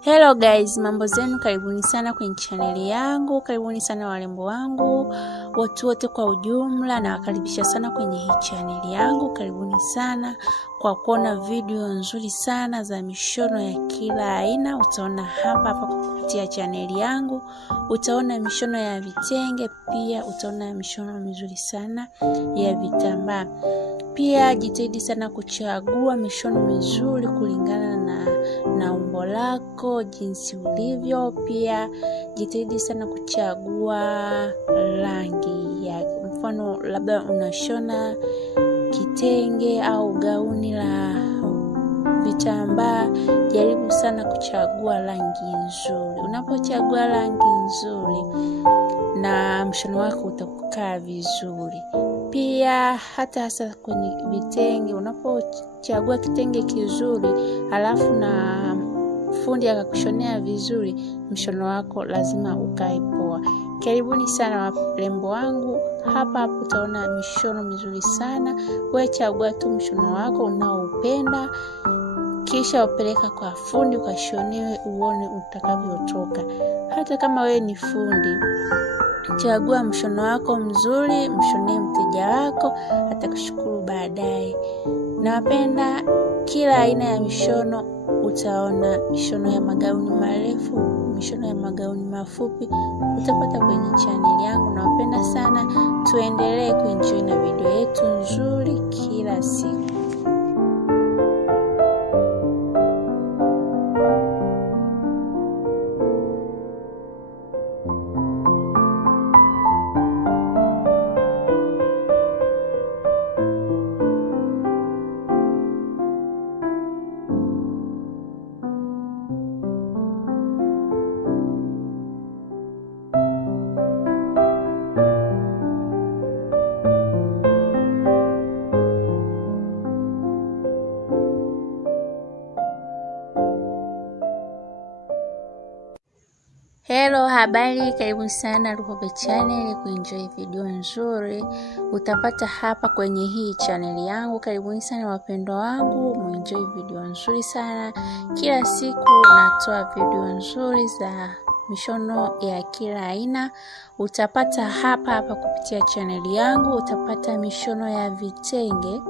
Hello guys, mambo zenu, karibuni sana kwenye channel yangu, karibuni sana warembo wangu, watu wote kwa ujumla, na wakaribisha sana kwenye hii channel yangu. Karibuni sana kwa kuona video nzuri sana za mishono ya kila aina. Utaona hapa kupitia channel yangu, utaona mishono ya vitenge, pia utaona mishono mizuri sana ya vitambaa. Pia jitahidi sana kuchagua mishono mizuri kulingana na umbo lako, jinsi ulivyo. Pia jitahidi sana kuchagua rangi ya, mfano labda unashona kitenge au gauni la vitambaa, jaribu sana kuchagua rangi nzuri. Unapochagua rangi nzuri na mshono wako utakaa vizuri. Pia hasa kwenye vitenge, unapochagua kitenge kizuri alafu na fundi akakushonea vizuri, mshono wako lazima ukae poa. Karibuni sana warembo wangu, hapa utaona mishono mizuri sana. Wewe chagua tu mshono wako unaoupenda, kisha upeleka kwa fundi ukashonewe, uone utakavyotoka. Hata kama wewe ni fundi, chagua mshono wako mzuri, mshonee mteja wako, atakushukuru baadaye. Nawapenda kila aina ya mishono. Utaona mishono ya magauni marefu, mishono ya magauni mafupi, utapata kwenye channel yangu. Nawapenda sana, tuendelee kuenjoy na video yetu nzuri kila siku. Hello, habari, karibu sana Luhobe channel kuenjoy video nzuri. Utapata hapa kwenye hii channel yangu. Karibuni sana wapendwa wangu, muenjoy video nzuri sana. Kila siku natoa video nzuri za mishono ya kila aina. Utapata hapa kupitia channel yangu. Utapata mishono ya vitenge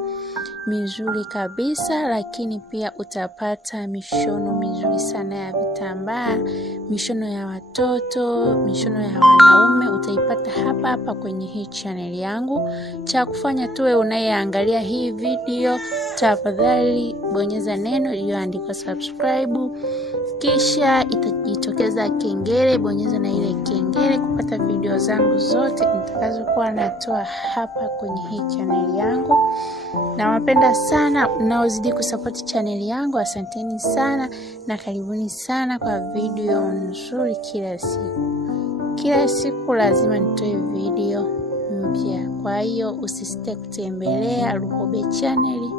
mizuri kabisa, lakini pia utapata mishono mizuri sana ya vitambaa, mishono ya watoto, mishono ya wanaume. Utaipata hapa kwenye hii channel yangu. Cha kufanya tuwe unayeangalia hii video, tafadhali bonyeza neno iliyoandikwa subscribe, kisha itajitokeza kengele, bonyeza na ile kengele kupata video zangu zote nitakazokuwa natoa hapa kwenye hii channel yangu. Nawapenda sana mnaozidi kusupport channel yangu. Asanteni sana na karibuni sana kwa video nzuri kila siku. Kila siku lazima nitoe video mpya. Kwa hiyo usisite kutembelea Luhobe channel.